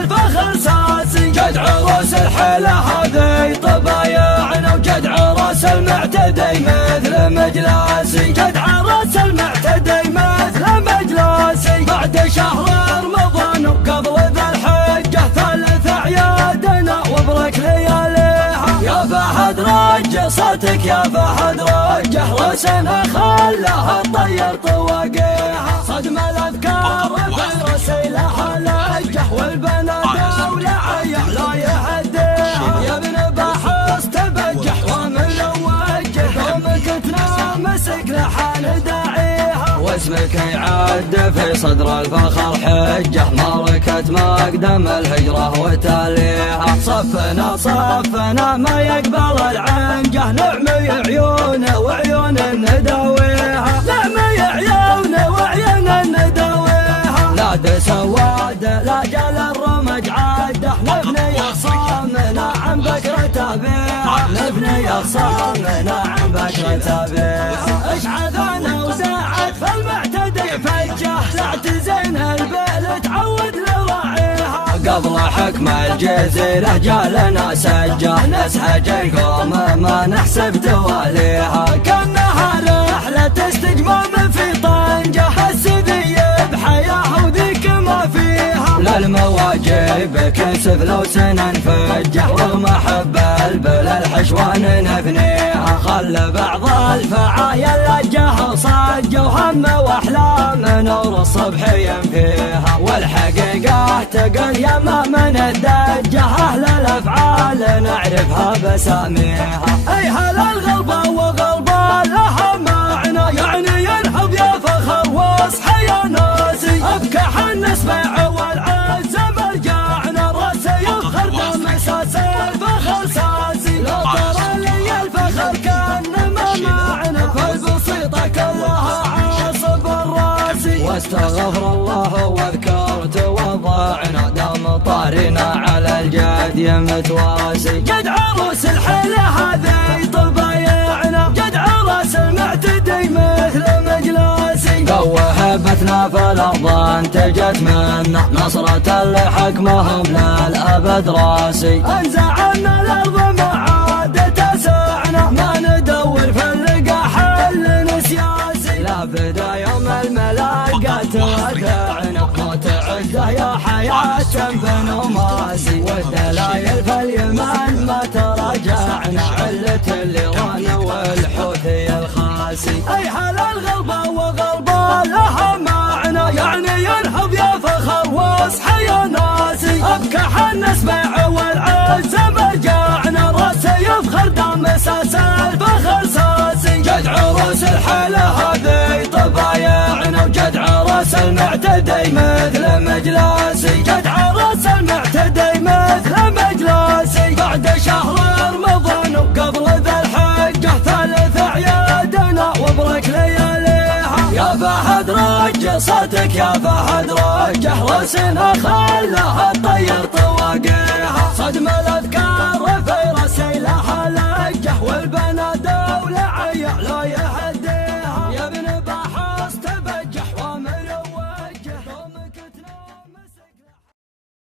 الفخر ساسي. جد عروس الحلا هذي طبايعنا وجد عروس المعتدي مثل مجلاسي. جد عروس المعتدي مثل مجلاسي. بعد شهر رمضان وقبل ذا الحجة ثالث أعيادنا وبرك لياليها. يا فهد رج صوتك يا فهد رجه رسمها خلها تطير طواقيها. صدم الأفكار في رسيلها لجه والبنات ولعيه لا يهديها. يا ابن بحص تبجح ومن وجه يومك تنامسك لحال داعيها. واسمك يعد في صدر الفخر حجه ماركة مقدم الهجرة وتاليها. صفنا صفنا ما يقبل العنجه نعمي عيونه وعيون نداويها. نعمي عيونه وعيون نداويها. لا تسواد لا جل الرمج عاده نبني اخصامنا عن بكرة بيها. نبني اخصامنا عن بكرة بيها. اشعثنا وساعد فالمعتدي فجه لا تزين البيل تعود لراعيها. قبل حكم الجزيرة جالنا سجه نسحج القوم ما نحسب تواليها. كانها رحلة استجمام في طنجة السذي بحياه وذيك ما فيها. للمواجب كسف لو سننفجه والمحب البل الحشوان نفنيها. خل بعض الفعايل لجه وصجه وهم واحلام نور الصبح ينفيها. والحقيقة تقل يما من الدجه اهل الافعال نعرفها بساميها. اي هل الغلبة وغلبة لها معنى يعني ينهض يا فخر واصحى يا ناسي. ابكح النسبع والعزم الجاعنا راسي يفخر دم اساس الفخر ساسي. لو ترى لي الفخر كان ما معنا فالبسيطة كلها عاصب الراسي. واستغفر الله واذكرت وضعنا دام طارنا على الجاد متواسي. جد عروس الحلا هذي طبايعنا جد عروس المعتدي مثل مجلاسي. لو هبتنا في الارض انتجت منا نصرة اللي حكمهم للابد راسي. انزعنا الارض ما عاد تسعنا ما ندور في اللقا حل نسياسي. لا بدا يوم الملاقة تودعنا موت عزه يا حياة بنماسي. والدلايل في اليمن ما تراجعنا علة الليوان والحوثي الخاسي. اي هل الغلبة وغلبة لها معنى يعني ينهض يا فخر واصحى يا ناسي. ابكح النسبع والعزم الجاعنا راسي يفخر دم اساس الفخر ساسي. جد عروس الحلا هذي طبايعنا وجد عروس المعتدي مثل مجلاسي. جد عروس المعتدي مثل مجلاسي. بعد شهر رمضان وقبل ذا الحجة ثالث أعيادنا وبرك لياليها. يا فهد رج صوتك يا فهد رجه رسمها خلها تطير